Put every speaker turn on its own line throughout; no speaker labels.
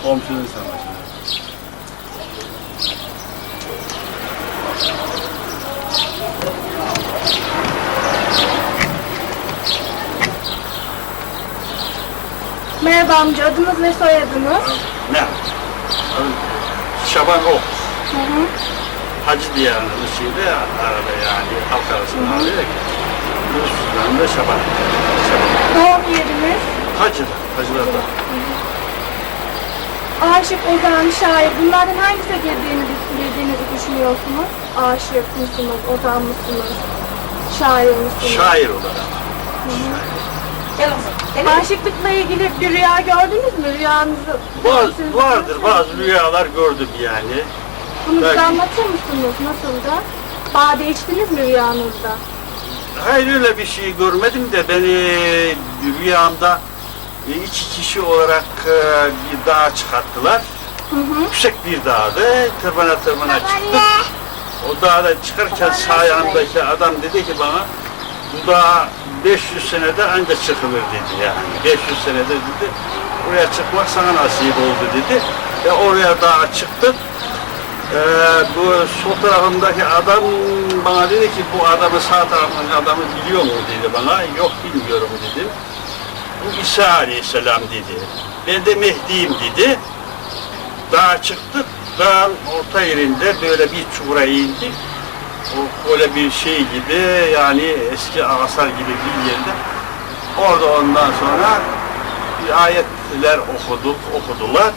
Komşunun savaşı.
Merhaba amca, adınız ve soyadınız?
Ne? Şaban Ok.
Hı hı.
Hacı diye anılır şeyde arada yani halk arasında alıyor ki. Yunus'tan da Şaban.
Doğum yeriniz?
Hacılarda.
Aşık, ozan, şair, bunlardan hangisine girdiğinizi düşünüyorsunuz? Aşık mısınız, ozan mısınız, şair misiniz?
Şair olarak.
Aşıklıkla ilgili bir rüya gördünüz mü? Rüyanızı...
Vardır, bazı rüyalar gördüm yani.
Bunu bize
Belki-
anlatır mısınız? Nasıldı? Bade içtiniz mi rüyanızda?
Hayır öyle bir şey görmedim de beni rüyamda iki kişi olarak bir dağa çıkarttılar.
Hı hı.
Yüksek bir dağdı. Tırmana çıktık. O dağda çıkarken sağ yanımdaki adam dedi ki bana bu dağa 500 senede ancak çıkılır dedi yani. 500 senede dedi. Oraya çıkmak sana nasip oldu dedi. Ve oraya dağa çıktık. Bu sol tarafımdaki adam bana dedi ki bu adamı sağ tarafındaki adamı biliyor mu dedi bana. Yok bilmiyorum dedim. Bu İsa Aleyhisselam dedi. Ben de Mehdi'yim dedi. Dağa çıktık. Dağın orta yerinde böyle bir çukura indik. O böyle bir şey gibi yani eski ağasar gibi bir yerde. Orada ondan sonra bir ayetler okudular.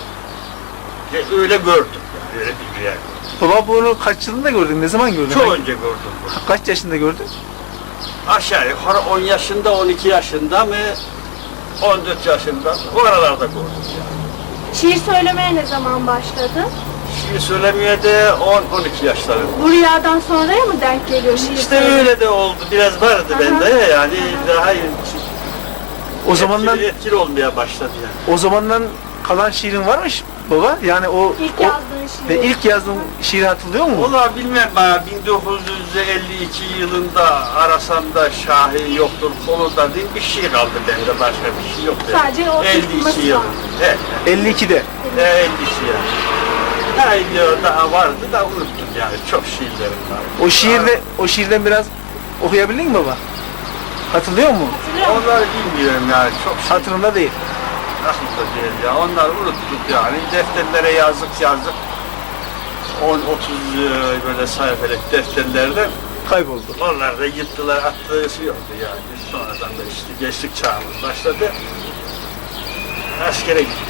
Ve öyle gördüm. Yani, öyle bir rüya gördüm.
Baba bunu kaç yılında gördün? Ne zaman gördün?
Çok önce gördüm bunu.
Kaç yaşında gördün?
Aşağı yukarı 10 yaşında, 12 yaşında mı, 14 yaşında mı? O aralarda gördüm yani.
Şiir söylemeye ne zaman başladı?
Şiir söylemeye de 10-12 yaşları.
Bu rüyadan sonraya mı denk geliyor şiir
İşte
söyleme?
öyle de oldu. Biraz vardı
Aha.
bende yani daha
O zamandan
etkili olmaya başladı yani.
o zamandan kalan şiirin varmış baba. Yani
İlk yazdığın şiir.
ilk yazdığın şiiri hatırlıyor musun?
Valla bilmem bana 1952 yılında arasam da şahi yoktur konuda değil bir şey kaldı bende başka bir şey yoktu.
Sadece o
52
tutması
yıl.
var.
Evet.
52'de.
52 yani. Ha diyor daha vardı da unuttum yani çok şiirlerim var.
O şiirden biraz okuyabildin mi baba? Hatırlıyor musun?
Hatırlıyor musun?
Onları bilmiyorum yani çok şey
Hatırında değil.
aklımda değil ya. Onları unuttuk yani. Defterlere yazdık. 10-30 böyle sayfalık defterlerde
Kayboldu.
onlar da yırttılar, attığı şey oldu yani. Sonradan da işte gençlik çağımız başladı. Askere gittik.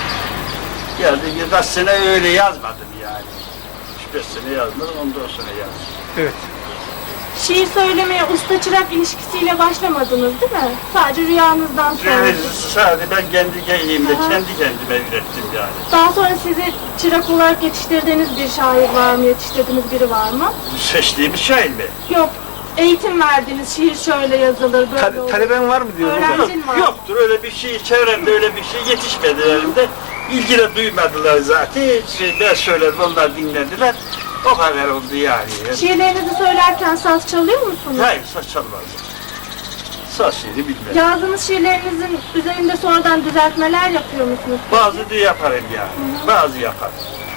Geldi birkaç sene öyle yazmadım yani. 3-5 sene yazmadım, ondan sonra yazdım.
Evet.
Şiir söylemeye usta çırak ilişkisiyle başlamadınız değil mi? Sadece rüyanızdan sonra.
Yani sadece ben kendi geyimle,
Aha.
kendi kendime ürettim yani.
Daha sonra sizi çırak olarak yetiştirdiğiniz bir şair var mı? Yetiştirdiğiniz biri var mı?
Seçtiğimiz şair mi?
Yok. Eğitim verdiniz, şiir şöyle yazılır, böyle olur.
Taleben var mı diyor baba?
Öğrencin var.
Yoktur öyle bir şey, çevremde öyle bir şey yetişmedi elimde. İlgi de duymadılar zaten. Ben söyledim, onlar dinlediler. O kadar oldu yani.
Şiirlerinizi söylerken saz çalıyor musunuz?
Hayır, saç çalmazdım. Saç şiiri bilmem.
Yazdığınız şiirlerinizin üzerinde sonradan düzeltmeler yapıyor musunuz?
Bazı da yaparım yani. Bazı yaparım.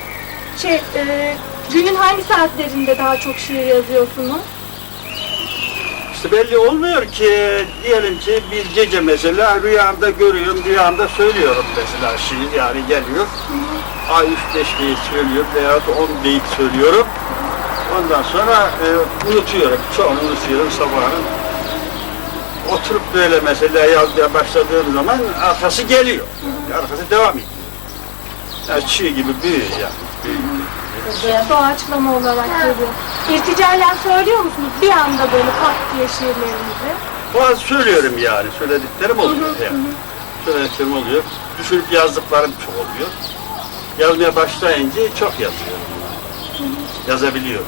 Günün hangi saatlerinde daha çok şiir yazıyorsunuz?
İşte belli olmuyor ki, diyelim ki bir gece mesela rüyamda görüyorum, rüyamda söylüyorum mesela şiir yani geliyor. Ay 3-5 beyit söylüyorum veya 10 beyit söylüyorum. Ondan sonra unutuyorum, çoğunu unutuyorum sabahın. Oturup böyle mesela yazmaya başladığım zaman arkası geliyor. Arkası devam ediyor. Yani çiğ gibi büyüyor yani.
Doğaçlama olarak geliyor. İrticalen söylüyor musunuz bir anda böyle pat diye şiirlerinizi?
Bazı söylüyorum yani, söylediklerim oluyor yani. Söylediklerim oluyor. Düşünüp yazdıklarım çok oluyor. Yazmaya başlayınca çok yazıyorum. Yazabiliyorum.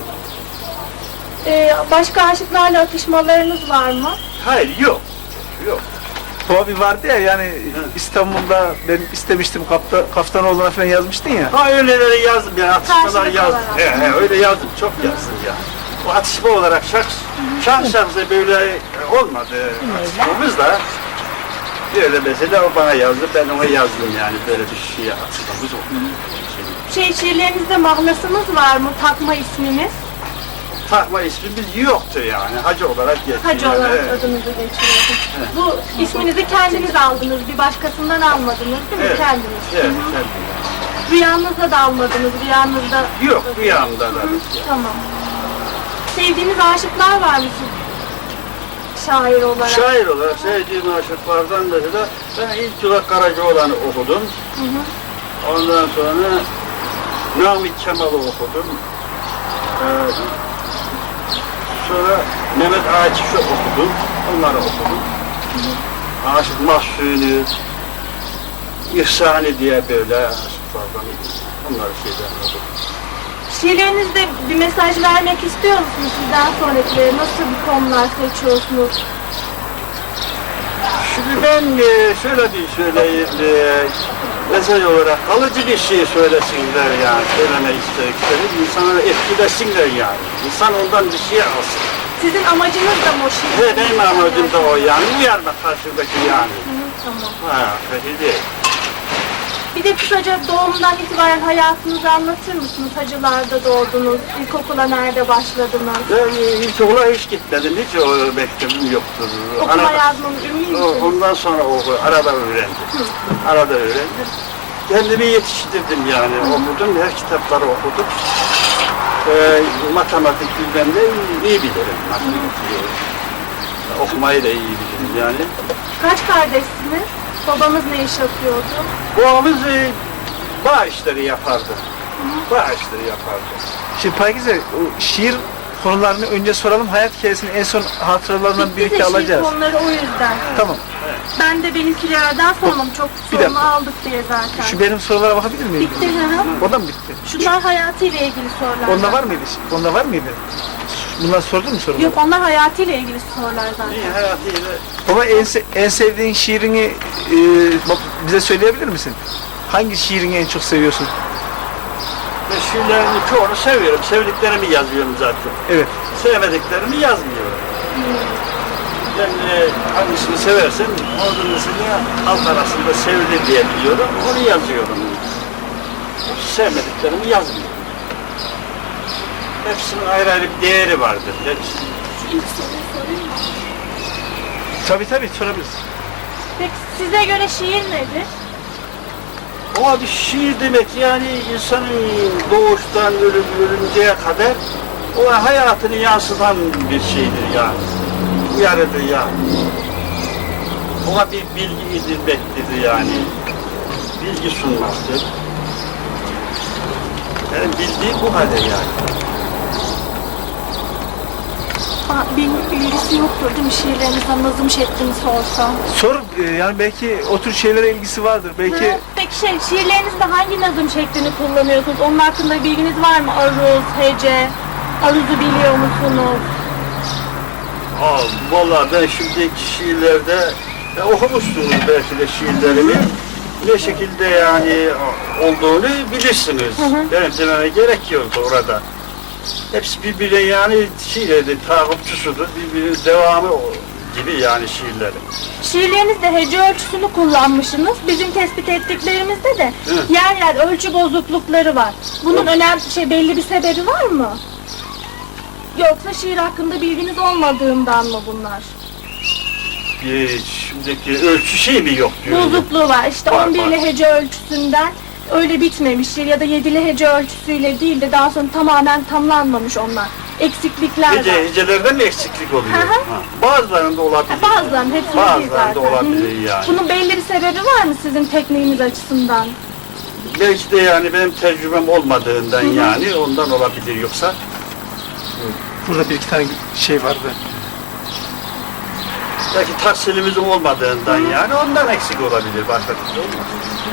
Başka aşıklarla atışmalarınız var mı?
Hayır, yok. Yok.
Baba bir vardı ya yani İstanbul'da ben istemiştim Kaftanoğlu'na falan yazmıştın ya.
Ha öyleleri yazdım yani, atışmalar
Karşılık
yazdım.
olarak.
Öyle yazdım, çok yazdım yani. O atışma olarak şahs böyle olmadı atışmamız da. Böyle mesela o bana yazdı, ben ona yazdım yani böyle bir şey aslında.
Şiirlerinizde mahlasınız var mı? Takma isminiz?
Takma ismimiz yoktu yani, hacı olarak geçiyor.
Hacı olarak
Evet.
adınızı geçiriyorsunuz.
Evet.
Bu isminizi kendiniz aldınız, bir başkasından almadınız değil mi?
Evet,
Kendiniz.
evet,
Hı hı.
evet.
Rüyanızda da almadınız, rüyanızda...
Yok, rüyamda da.
Hı, tamam. Sevdiğiniz aşıklar var mı siz? Şair olarak.
Şair olarak sevdiğim aşıklardan mesela ben ilk olarak Karacaoğlan'ı okudum.
Hı hı.
Ondan sonra Namık Kemal'i okudum. Sonra Mehmet Akif'i okudum. Onları okudum. Aşık Mahsuni, İhsani diye böyle aşıklardan onları okudum.
Şiirlerinizde bir mesaj vermek istiyor musunuz sizden sonrakilere? Nasıl bir konular seçiyorsunuz?
Şimdi ben şöyle bir söyleyeyim, mesaj olarak kalıcı bir şey söylesinler yani, söylemek istedikleri, insanları etkilesinler yani, insan ondan bir şey alsın.
Sizin amacınız da mı o şiir?
Evet, benim amacım da o yani, uyarma karşıdaki yani.
Hı, tamam.
Ha, peki değil.
Bir de kısaca doğumdan itibaren hayatınızı anlatır mısınız? Hacılarda doğdunuz, ilkokula nerede başladınız?
Ben ilkokula hiç gitmedim, hiç o mektebim yoktur.
Okuma yazmanın ümmi misiniz?
Ondan sonra arada öğrendim. Arada öğrendim. Kendimi yetiştirdim yani, okudum, her kitapları okudum. Matematik bilmem de iyi bilirim matematiği. Okumayı da iyi bilirim yani.
Kaç kardeşsiniz? Babanız ne iş yapıyordu?
Babamız bağ işleri yapardı. Bağ işleri yapardı.
Şimdi Pakize, o şiir konularını önce soralım. Hayat hikayesini en son hatıralarından
Bitti
birlikte
de şiir
alacağız.
konuları o yüzden.
Tamam.
Ben de benimkilerden sormam. Çok
Bir
sorunu
dakika.
aldık diye zaten.
Şu benim sorulara bakabilir miyim?
Bitti hı.
O da mı bitti?
Şunlar hayatıyla ilgili sorular.
Onda var mıydı? Onda var mıydı? Bunlar sordun mu soruları?
Yok, onlar hayatıyla ilgili sorular zaten.
İyi hayatıyla.
Baba en sevdiğin şiirini bize söyleyebilir misin? Hangi şiirini en çok seviyorsun?
Ben şiirlerini çoğunu seviyorum. Sevdiklerimi yazıyorum zaten.
Evet.
Sevmediklerimi yazmıyorum. Ben hangisini seversem ordunusunu halk arasında sevilir diye biliyorum. Onu yazıyorum. Sevmediklerimi yazmıyorum. Hepsinin ayrı ayrı bir değeri vardır. Hepsinin.
İlk soruyu sorayım mı?
Tabii sorabilirsin.
Peki size göre şiir nedir?
O bir şiir demek yani insanın doğuştan ölünceye kadar o hayatını yansıtan bir şeydir yani. Uyarıdır yani. Ona bir bilgi edinmektir yani. Bilgi sunmaktır. Benim bildiğim bu kadar yani.
Benim ilgisi yoktur değil mi şiirlerinizden nazım şeklini sorsam?
Sor, yani belki o tür şeylere ilgisi vardır. Belki
Hı, peki şiirlerinizde hangi nazım şeklini kullanıyorsunuz? Onun hakkında bilginiz var mı? Aruz, hece, aruzu biliyor musunuz?
Vallahi ben şimdiki şiirlerde okumuşsunuz belki de şiirlerimi. Ne şekilde yani olduğunu bilirsiniz. Benim dememe gerek yoktu orada. Hepsi birbirine yani şiirleri takipçusudur, birbirinin devamı gibi yani şiirleri.
Şiirlerinizde hece ölçüsünü kullanmışsınız. Bizim tespit ettiklerimizde de
Evet.
yer yer ölçü bozuklukları var. Bunun belli bir sebebi var mı? Yoksa şiir hakkında bilginiz olmadığından mı bunlar?
Şimdiki ölçü şey mi yok diyor.
Bozukluğu var. İşte
Var,
11'li
var.
hece ölçüsünden öyle bitmemiştir ya da 7'li hece ölçüsüyle değil de daha sonra tamamen tamamlanmamış onlar. Eksiklikler var.
Hecelerde mi eksiklik oluyor?
Hı hı.
Ha, bazılarında olabilir.
Bazılarının hepsinde değil
Bazılarında
zaten.
olabilir
Hı.
yani.
Bunun belli bir sebebi var mı sizin tekniğiniz açısından?
Belki de yani benim tecrübem olmadığından yani ondan olabilir yoksa.
burada bir iki tane şey vardı.
Belki tahsilimizin olmadığından yani ondan eksik olabilir. Başka türlü olmaz.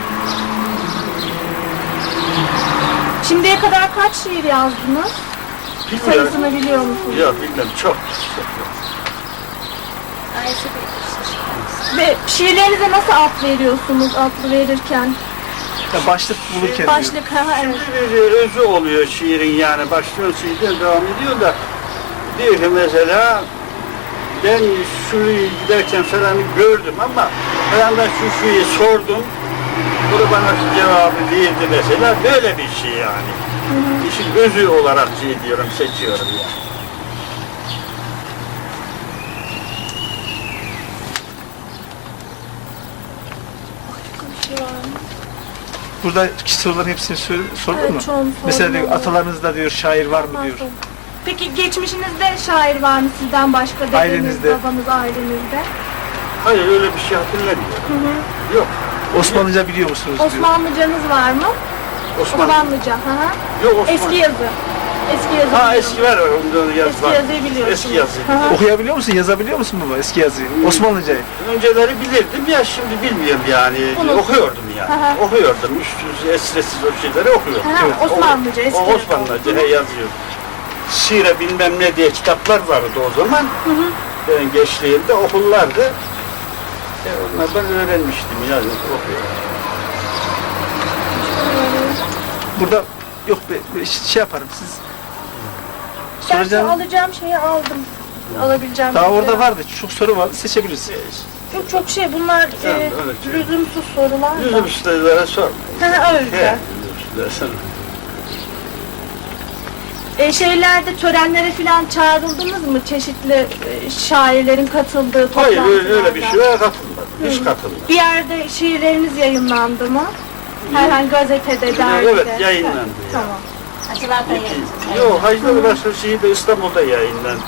Şimdiye kadar kaç şiir yazdınız?
Bilmiyorum.
Sayısını biliyor musunuz?
Yok bilmem çok.
Ve şiirlerinize nasıl ad veriyorsunuz adlı verirken?
Ya başlık bulurken diyor.
Başlık, evet.
Şimdi bir özü oluyor şiirin yani. Başlıyor şiirden devam ediyor da diyor ki mesela ben şurayı giderken falan gördüm ama Ben de şu şeyi sordum. Bu da bana şu cevabı verdi mesela. Böyle bir şey yani. İşin özü olarak şey diyorum, seçiyorum yani.
Bir şey var mı?
Buradaki soruların hepsini sordun
Evet,
mu?
çoğunu
Mesela diyor,
sordum.
atalarınızda diyor şair var mı diyor.
Peki geçmişinizde şair var mı sizden başka? Dedeniz,
Ailenizde.
babanız, ailenizde?
Hayır öyle bir şey hatırlamıyorum. Yok.
Osmanlıca biliyor musunuz diyor.
Osmanlıcanız var mı? Osmanlıca. Hı hı.
Yok Osmanlı.
Eski yazı. Eski yazı.
Ha
biliyorum.
eski var. Onda yaz
Eski
var.
yazıyı biliyorsunuz.
Eski yazıyı.
Hı hı.
Okuyabiliyor musun, yazabiliyor musun baba eski yazıyı? Osmanlıcayı.
Önceleri bilirdim ya şimdi bilmiyorum yani.
Unuttum.
Okuyordum yani.
Hı hı.
Okuyordum. Üstsüz, esresiz o şeyleri okuyordum.
Hı hı,
Evet.
Osmanlıca, eski
O
yazı.
Osmanlıca yazıyor. Sire bilmem ne diye kitaplar vardı o zaman.
Hı hı.
Ben gençliğimde okullardı. Onlardan öğrenmiştim yani okuyorum.
Burada yok şey yaparım siz.
Ben
Soracağım.
alacağım şeyi aldım. Alabileceğim.
Daha
bilgileri.
orada vardı. Çok soru vardı. Seçebilirsin.
Yok çok şey bunlar
Tamam, öyle şey.
lüzumsuz sorular da.
Yüzüm üstadilere sorma.
Hı hı, öyle.
Yüzüm üstadilere sorma.
Şeylerde törenlere falan çağrıldınız mı? Çeşitli şairlerin katıldığı
Hayır
toplantılarda.
öyle bir şeye katılmadım. Hiç katılmadım.
Bir yerde şiirleriniz yayınlandı mı? Herhangi gazetede, dergide.
Evet yayınlandı.
Ha,
Ya.
Tamam.
Açılarda
Yok Hacılar Üniversitesi de İstanbul'da yayınlandı.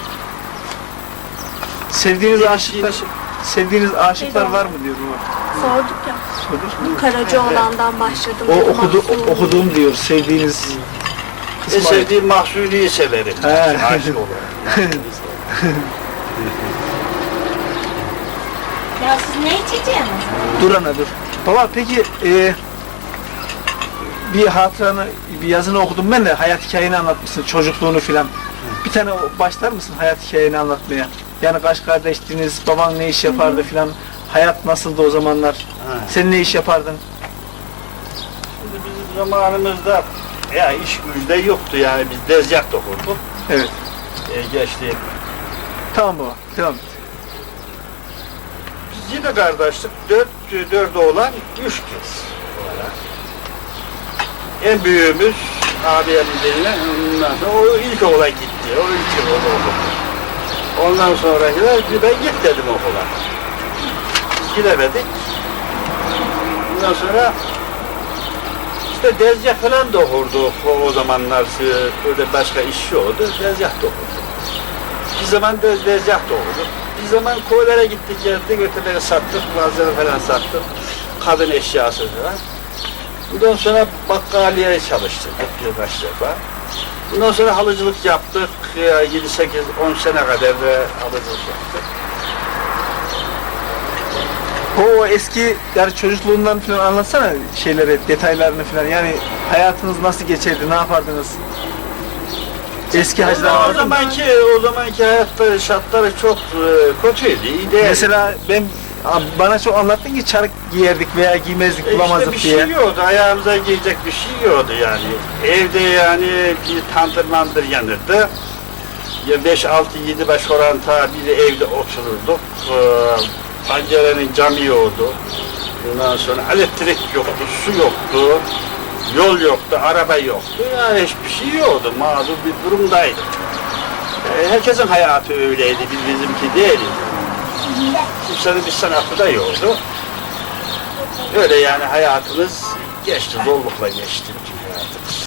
Sevdiğiniz aşıklar var mı diyor baba.
Sorduk ya.
Sorduk.
Karacaoğlan'dan başladım.
O
dedi, Mahsuni.
okuduğum diyor. Sevdiğiniz İsmail.
Sevdiğim Mahsuni'yi severim.
He.
Aşık olarak.
Ya siz ne içeceksiniz?
Dur ana dur. Baba peki bir hatıranı, bir yazını okudum ben de hayat hikayeni anlatmışsın, çocukluğunu filan. Bir tane başlar mısın hayat hikayeni anlatmaya? Yani kaç kardeştiniz, baban ne iş yapardı filan, hayat nasıldı o zamanlar?
Ha.
Sen ne iş yapardın?
Şimdi bizim zamanımızda ya iş gücde yoktu yani biz tezgah dokurduk.
Evet.
Geçti.
Tamam baba, devam et.
Biz yine kardeşlik. Dört oğlan, 3 kız. En büyüğümüz abim denilen ondan sonra o ilk okula gitti. O ilk okula okudu. Ondan sonrakiler ben git dedim okula. Biz gidemedik. Ondan sonra işte tezgah falan da okurduk o zamanlar. Öyle başka iş yoktu. Tezgah da okurduk. Bir zaman tezgah da okurduk. Bir zaman koylara gittik geldik, öteleri sattık, malzeme falan sattık. Kadın eşyası falan. Bundan sonra bakkaliye çalıştırdık birkaç defa. Bundan sonra halıcılık yaptık. 7, 8, 10 sene kadar halıcılık yaptık.
O eski yani çocukluğundan falan anlatsana şeyleri, detaylarını falan. Yani hayatınız nasıl geçerdi, ne yapardınız? Eski hacılar
O
anladın mı?
zamanki hayatta şartları çok kötüydü, iyi değildi.
Mesela bana çok anlattın ki çarık giyerdik veya giymezdik, bulamazdık
bir
diye.
şey yoktu, ayağımıza giyecek bir şey yoktu yani. Evde yani bir tandır mandır yanırdı. Ya 5-6-7 baş oranta bir evde otururduk. Pencerenin camı yoktu. Ondan sonra elektrik yoktu, su yoktu, yol yoktu, araba yoktu. Yani hiçbir şey yoktu, mağdur bir durumdaydık. Herkesin hayatı öyleydi, bizimki değildi. Kimsenin bir sanatı da yoktu. Öyle yani hayatımız geçti, zorlukla geçti bütün hayatımız.